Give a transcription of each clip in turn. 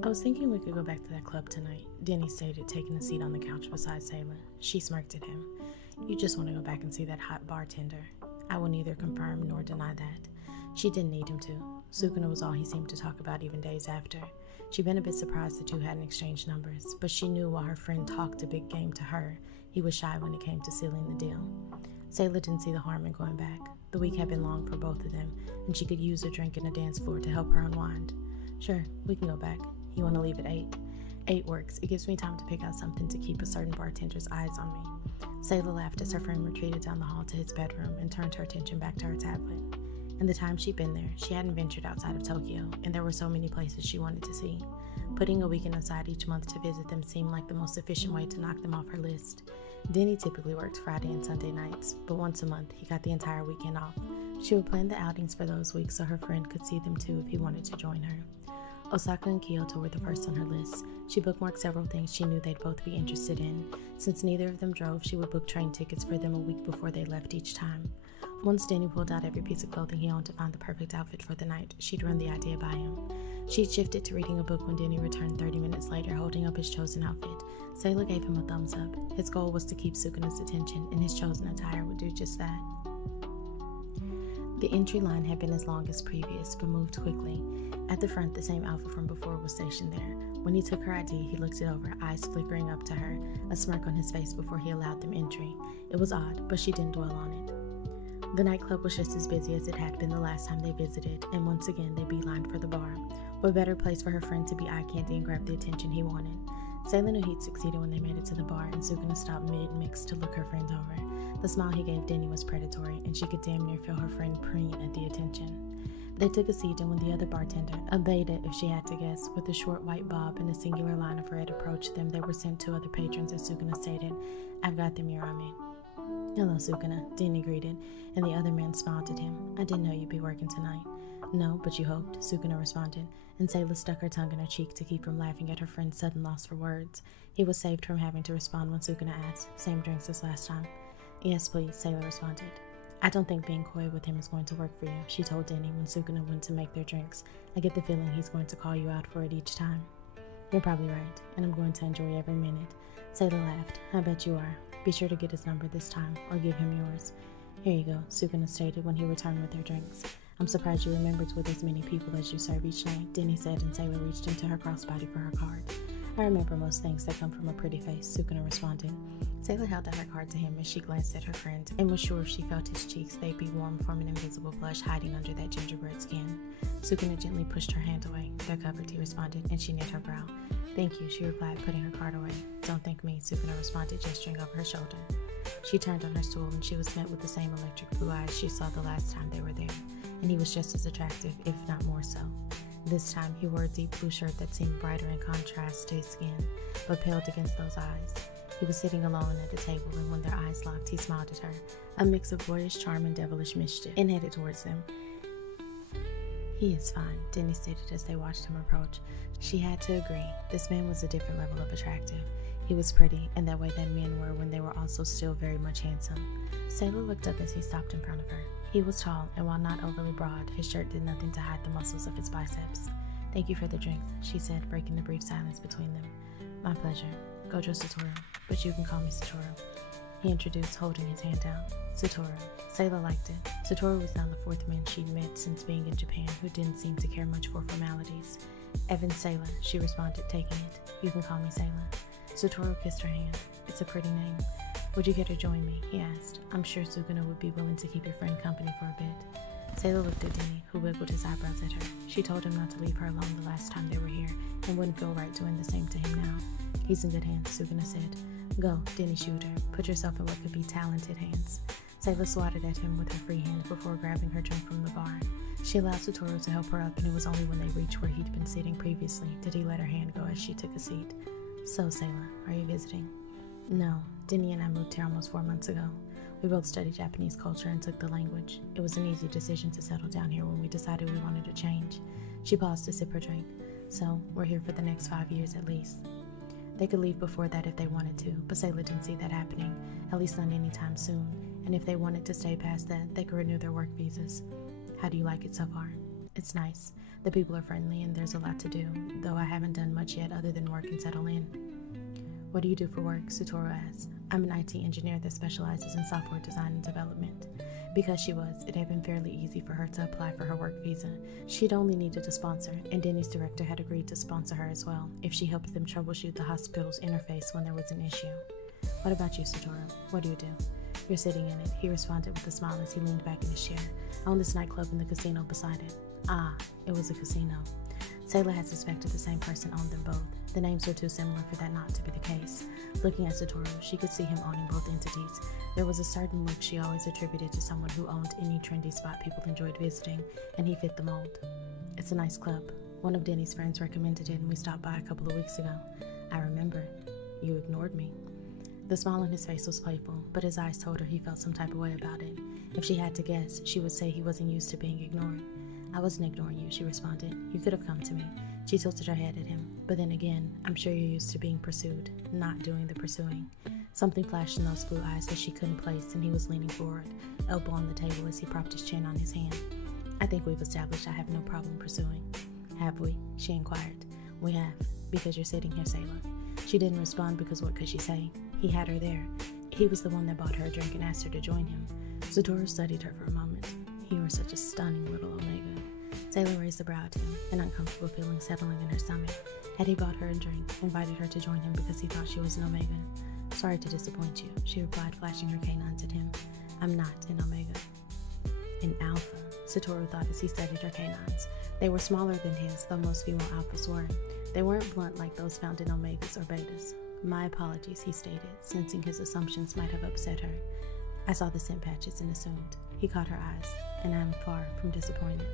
I was thinking we could go back to that club tonight, Denny stated, taking a seat on the couch beside Saelah. She smirked at him. You just want to go back and see that hot bartender. I will neither confirm nor deny that. She didn't need him to. Sukuna was all he seemed to talk about even days after. She'd been a bit surprised the two hadn't exchanged numbers, but she knew while her friend talked a big game to her, he was shy when it came to sealing the deal. Saelah didn't see the harm in going back. The week had been long for both of them, and she could use a drink and a dance floor to help her unwind. Sure, we can go back. You want to leave at 8? 8 works. It gives me time to pick out something to keep a certain bartender's eyes on me. Saelah laughed as her friend retreated down the hall to his bedroom and turned her attention back to her tablet. In the time she'd been there, she hadn't ventured outside of Tokyo, and there were so many places she wanted to see. Putting a weekend aside each month to visit them seemed like the most efficient way to knock them off her list. Denny typically worked Friday and Sunday nights, but once a month he got the entire weekend off. She would plan the outings for those weeks so her friend could see them too if he wanted to join her. Osaka and Kyoto were the first on her list. She bookmarked several things she knew they'd both be interested in. Since neither of them drove, she would book train tickets for them a week before they left each time. Once Denny pulled out every piece of clothing he owned to find the perfect outfit for the night, she'd run the idea by him. She'd shifted to reading a book when Denny returned 30 minutes later, holding up his chosen outfit. Saelah gave him a thumbs up. His goal was to keep Sukuna's attention, and his chosen attire would do just that. The entry line had been as long as previous, but moved quickly. At the front, the same outfit from before was stationed there. When he took her ID, he looked it over, eyes flickering up to her, a smirk on his face before he allowed them entry. It was odd, but she didn't dwell on it. The nightclub was just as busy as it had been the last time they visited, and once again they beelined for the bar. What better place for her friend to be eye candy and grab the attention he wanted? Saelah knew he'd succeeded when they made it to the bar, and Sukuna stopped mid-mix to look her friend over. The smile he gave Denny was predatory, and she could damn near feel her friend preen at the attention. They took a seat, and when the other bartender, a beta if she had to guess, with a short white bob and a singular line of red approached them, they were sent 2 other patrons as Sukuna stated, "I've got them, you're on me." "Hello, Sukuna," Denny greeted, and the other man smiled at him. "I didn't know you'd be working tonight." "No, but you hoped," Sukuna responded, and Saelah stuck her tongue in her cheek to keep from laughing at her friend's sudden loss for words. He was saved from having to respond when Sukuna asked, "Same drinks as last time?" "Yes, please," Saelah responded. "I don't think being coy with him is going to work for you," she told Denny when Sukuna went to make their drinks. "I get the feeling he's going to call you out for it each time." "You're probably right, and I'm going to enjoy every minute." Saelah laughed. "I bet you are. Be sure to get his number this time, or give him yours." "Here you go," Sukuna stated when he returned with their drinks. "I'm surprised you remembered with as many people as you serve each night," Denny said, and Saelah reached into her crossbody for her card. "I remember most things that come from a pretty face," Sukuna responded. Saelah held out her card to him as she glanced at her friend, and was sure if she felt his cheeks, they'd be warm from an invisible blush hiding under that gingerbread skin. Sukuna gently pushed her hand away. "They're covered," he responded, and she knit her brow. "Thank you," she replied, putting her card away. "Don't thank me," Sukuna responded, gesturing over her shoulder. She turned on her stool, and she was met with the same electric blue eyes she saw the last time they were there, and he was just as attractive, if not more so. This time, he wore a deep blue shirt that seemed brighter in contrast to his skin, but paled against those eyes. He was sitting alone at a table, and when their eyes locked, he smiled at her, a mix of boyish charm and devilish mischief, and headed towards them. "He is fine," Denny stated as they watched him approach. She had to agree. This man was a different level of attractive. He was pretty, and that way that men were when they were also still very much handsome. Saelah looked up as he stopped in front of her. He was tall, and while not overly broad, his shirt did nothing to hide the muscles of his biceps. "Thank you for the drinks," she said, breaking the brief silence between them. "My pleasure. Gojo Satoru, but you can call me Satoru," he introduced, holding his hand out. Satoru. Saelah liked it. Satoru was now the 4th man she'd met since being in Japan who didn't seem to care much for formalities. "Evan Saelah," she responded, taking it. "You can call me Saelah." Satoru kissed her hand. "It's a pretty name. Would you care to join me?" he asked. "I'm sure Sukuna would be willing to keep your friend company for a bit." Saelah looked at Denny, who wiggled his eyebrows at her. She told him not to leave her alone the last time they were here, and wouldn't feel right doing the same to him now. "He's in good hands," Sukuna said. "Go," Denny shooed her. "Put yourself in what could be talented hands." Saelah swatted at him with her free hand before grabbing her drink from the bar. She allowed Satoru to help her up, and it was only when they reached where he'd been sitting previously did he let her hand go as she took a seat. "So, Saelah, are you visiting?" "No. Denny and I moved here almost 4 months ago. We both studied Japanese culture and took the language. It was an easy decision to settle down here when we decided we wanted to change." She paused to sip her drink. "So, we're here for the next 5 years at least." They could leave before that if they wanted to, but Saelah didn't see that happening, at least not anytime soon, and if they wanted to stay past that, they could renew their work visas. "How do you like it so far?" It's nice. The people are friendly and there's a lot to do, though I haven't done much yet other than work and settle in. What do you do for work? Satoru asked. I'm an IT engineer that specializes in software design and development. Because she was, it had been fairly easy for her to apply for her work visa. She'd only needed a sponsor, and Denny's director had agreed to sponsor her as well, if she helped them troubleshoot the hospital's interface when there was an issue. What about you, Satoru? What do you do? You're sitting in it, he responded with a smile as he leaned back in his chair. I own this nightclub in the casino beside it. Ah, it was a casino. Saelah had suspected the same person owned them both. The names were too similar for that not to be the case. Looking at Satoru, she could see him owning both entities. There was a certain look she always attributed to someone who owned any trendy spot people enjoyed visiting, and he fit the mold. It's a nice club. One of Denny's friends recommended it, and we stopped by a couple of weeks ago. I remember. You ignored me. The smile on his face was playful, but his eyes told her he felt some type of way about it. If she had to guess, she would say he wasn't used to being ignored. I wasn't ignoring you, she responded. You could have come to me. She tilted her head at him. But then again, I'm sure you're used to being pursued, not doing the pursuing. Something flashed in those blue eyes that she couldn't place, and he was leaning forward, elbow on the table as he propped his chin on his hand. I think we've established I have no problem pursuing. Have we? She inquired. We have, because you're sitting here, Saelah. She didn't respond because what could she say? He had her there. He was the one that bought her a drink and asked her to join him. Satoru studied her for a moment. You were such a stunning little Omega. Saelah raised a brow at him, an uncomfortable feeling settling in her stomach. Had he bought her a drink, invited her to join him because he thought she was an Omega? Sorry to disappoint you, she replied, flashing her canines at him. I'm not an Omega. An Alpha, Satoru thought as he studied her canines. They were smaller than his, though most female Alphas were. They weren't blunt like those found in Omegas or Betas. My apologies, he stated, sensing his assumptions might have upset her. I saw the scent patches and assumed. He caught her eyes, and I am far from disappointed.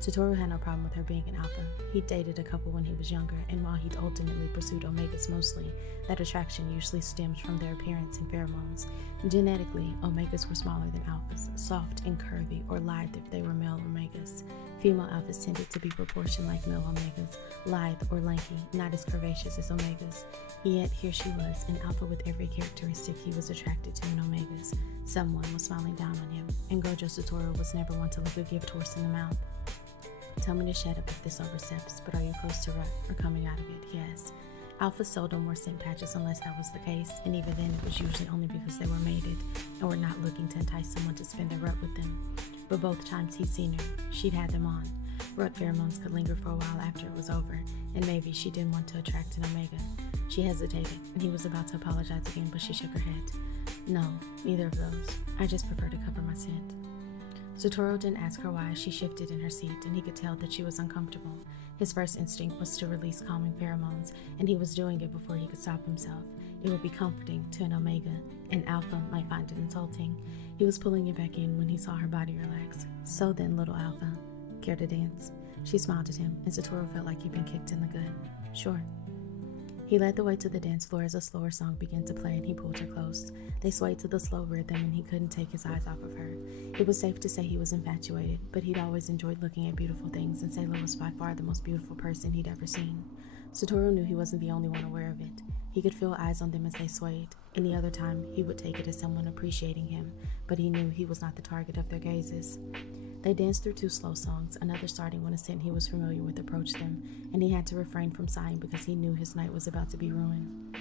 Satoru had no problem with her being an Alpha. He'd dated a couple when he was younger, and while he'd ultimately pursued Omegas mostly, that attraction usually stems from their appearance and pheromones. Genetically, Omegas were smaller than Alphas, soft and curvy, or lithe if they were male Omegas. Female Alphas tended to be proportioned like male Omegas, lithe or lanky, not as curvaceous as Omegas. Yet here she was, an Alpha with every characteristic he was attracted to in Omegas. Someone was smiling down on him, and Gojo Satoru was never one to look a gift horse in the mouth. Tell me to shut up if this oversteps, but are you close to rut or coming out of it? Yes. Alphas seldom wore scent patches unless that was the case, and even then it was usually only because they were mated and were not looking to entice someone to spend their rut with them. But both times he'd seen her, she'd had them on. Rut pheromones could linger for a while after it was over, and maybe she didn't want to attract an Omega. She hesitated, and he was about to apologize again, but she shook her head. No, neither of those. I just prefer to cover my scent. Satoru didn't ask her why. She shifted in her seat, and he could tell that she was uncomfortable. His first instinct was to release calming pheromones, and he was doing it before he could stop himself. It would be comforting to an Omega. An Alpha might find it insulting. He was pulling it back in when he saw her body relax. So then, little Alpha, care to dance? She smiled at him, and Satoru felt like he'd been kicked in the gut. Sure. He led the way to the dance floor as a slower song began to play, and he pulled her close. They swayed to the slow rhythm, and he couldn't take his eyes off of her. It was safe to say he was infatuated, but he'd always enjoyed looking at beautiful things, and Saelah was by far the most beautiful person he'd ever seen. Satoru knew he wasn't the only one aware of it. He could feel eyes on them as they swayed. Any other time, he would take it as someone appreciating him, but he knew he was not the target of their gazes. They danced through 2 slow songs, another starting when a scent he was familiar with approached them, and he had to refrain from sighing because he knew his night was about to be ruined.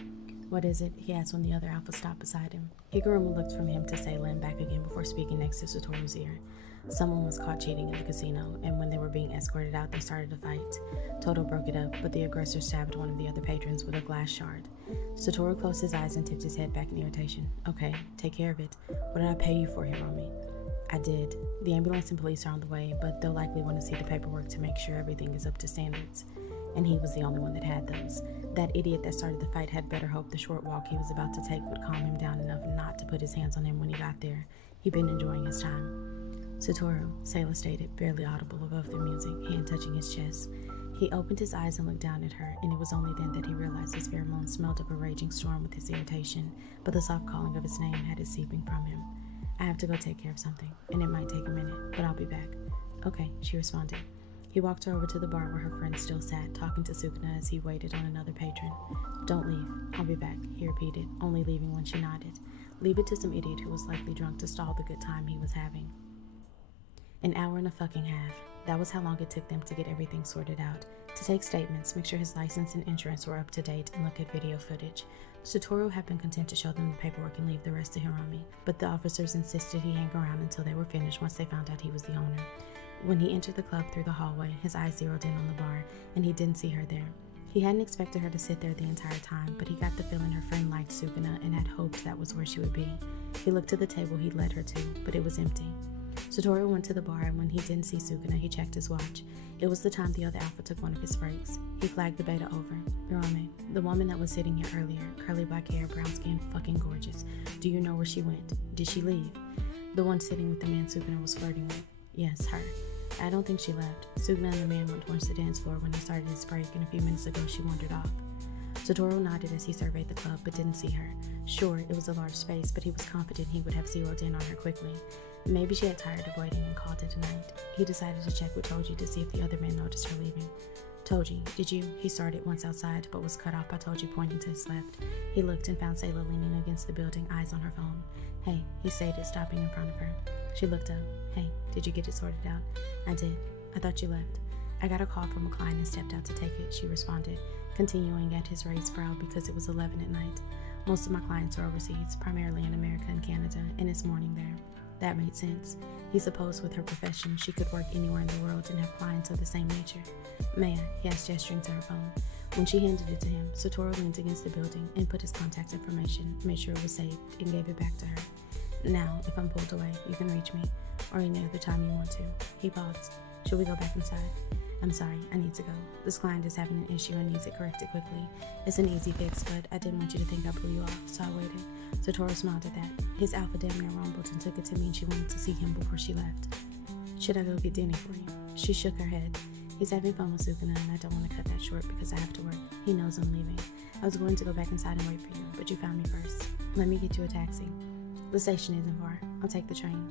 What is it? He asked when the other Alpha stopped beside him. Higuruma looked from him to Saelah and back again before speaking next to Satoru's ear. Someone was caught cheating in the casino, and when they were being escorted out, they started a fight. Toto broke it up, but the aggressor stabbed one of the other patrons with a glass shard. Satoru closed his eyes and tipped his head back in irritation. Okay, take care of it. What did I pay you for, Hiromi? I did. The ambulance and police are on the way, but they'll likely want to see the paperwork to make sure everything is up to standards. And he was the only one that had those. That idiot that started the fight had better hope the short walk he was about to take would calm him down enough not to put his hands on him when he got there. He'd been enjoying his time. Satoru, Saelah stated, barely audible above their music, hand touching his chest. He opened his eyes and looked down at her, and it was only then that he realized his pheromones smelled of a raging storm with his irritation, but the soft calling of his name had it seeping from him. I have to go take care of something, and it might take a minute, but I'll be back. Okay, she responded. He walked her over to the bar where her friend still sat, talking to Sukuna as he waited on another patron. Don't leave. I'll be back, he repeated, only leaving when she nodded. Leave it to some idiot who was likely drunk to stall the good time he was having. An hour and a fucking half. That was how long it took them to get everything sorted out. To take statements, make sure his license and insurance were up to date, and look at video footage. Satoru had been content to show them the paperwork and leave the rest to Hiromi, but the officers insisted he hang around until they were finished once they found out he was the owner. When he entered the club through the hallway, his eyes zeroed in on the bar, and he didn't see her there. He hadn't expected her to sit there the entire time, but he got the feeling her friend liked Sukuna and had hoped that was where she would be. He looked to the table he'd led her to, but it was empty. Satoru went to the bar, and when he didn't see Sukuna, he checked his watch. It was the time the other alpha took one of his breaks. He flagged the beta over. Hiromi, the woman that was sitting here earlier, curly black hair, brown skin, fucking gorgeous. Do you know where she went? Did she leave? The one sitting with the man Sukuna was flirting with. Yes, her. I don't think she left. Sukuna and the man went towards the dance floor when he started his break, and a few minutes ago she wandered off. Satoru nodded as he surveyed the club, but didn't see her. Sure, it was a large space, but he was confident he would have zeroed in on her quickly. Maybe she had tired of waiting and called it a night. He decided to check with Toji to see if the other men noticed her leaving. Toji, did you? He started once outside, but was cut off by Toji pointing to his left. He looked and found Saelah leaning against the building, eyes on her phone. Hey, he stated, stopping in front of her. She looked up. Hey, did you get it sorted out? I did. I thought you left. I got a call from a client and stepped out to take it, she responded, continuing at his raised brow because it was 11 at night. Most of my clients are overseas, primarily in America and Canada, and it's morning there. That made sense. He supposed with her profession, she could work anywhere in the world and have clients of the same nature. May I? He asked, gesturing to her phone. When she handed it to him, Satoru leaned against the building and put his contact information, made sure it was saved, and gave it back to her. Now, if I'm pulled away, you can reach me, or any other time you want to. He paused. Should we go back inside? I'm sorry, I need to go. This client is having an issue and needs it corrected quickly. It's an easy fix, but I didn't want you to think I blew you off, so I waited. Satoru smiled at that. His alpha damn near rumbled and took it to mean she wanted to see him before she left. Should I go get Denny for you? She shook her head. He's having fun with Sukuna, and I don't want to cut that short because I have to work. He knows I'm leaving. I was going to go back inside and wait for you, but you found me first. Let me get you a taxi. The station isn't far. I'll take the train.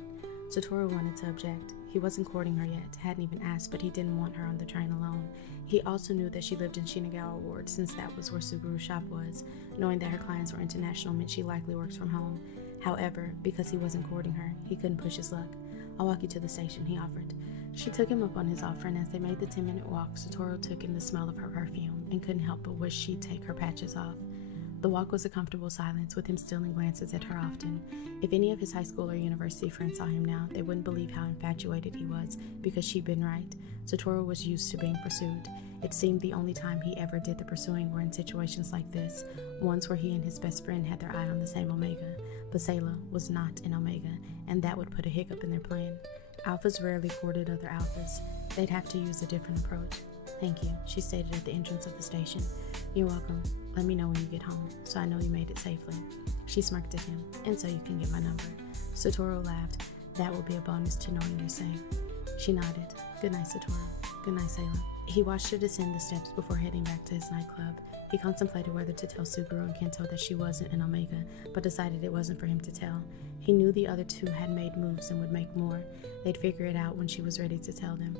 Satoru wanted to object. He wasn't courting her yet, hadn't even asked, but he didn't want her on the train alone. He also knew that she lived in Shinagawa Ward, since that was where Subaru's shop was. Knowing that her clients were international meant she likely works from home. However, because he wasn't courting her, he couldn't push his luck. I'll walk you to the station, he offered. She took him up on his offer, and as they made the 10-minute walk, Satoru took in the smell of her perfume and couldn't help but wish she'd take her patches off. The walk was a comfortable silence, with him stealing glances at her often. If any of his high school or university friends saw him now, they wouldn't believe how infatuated he was, because she'd been right. Satoru was used to being pursued. It seemed the only time he ever did the pursuing were in situations like this, ones where he and his best friend had their eye on the same Omega. But Saelah was not an Omega, and that would put a hiccup in their plan. Alphas rarely courted other alphas. They'd have to use a different approach. Thank you, she stated at the entrance of the station. You're welcome. Let me know when you get home, so I know you made it safely. She smirked at him, and so you can get my number. Satoru laughed. That will be a bonus to knowing you're safe. She nodded. Good night, Satoru. Good night, Saelah. He watched her descend the steps before heading back to his nightclub. He contemplated whether to tell Suguru and Kento that she wasn't an Omega, but decided it wasn't for him to tell. He knew the other two had made moves and would make more. They'd figure it out when she was ready to tell them.